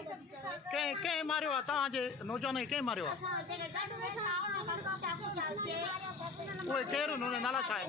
के मारियो आहे तव्हांजे नौजवान खे कंहिं मारियो आहे उहे केरु हुन नाला छा आहे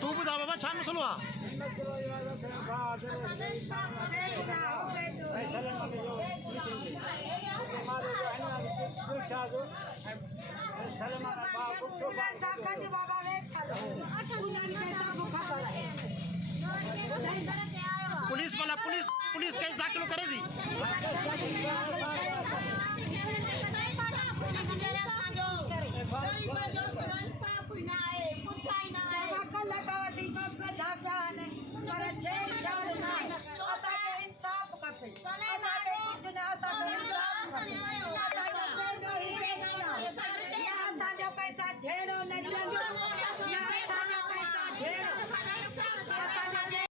तू ॿुधा बाबा छा मसलो आहे पुलिस वाला पुलिस केस दाखिल करे दी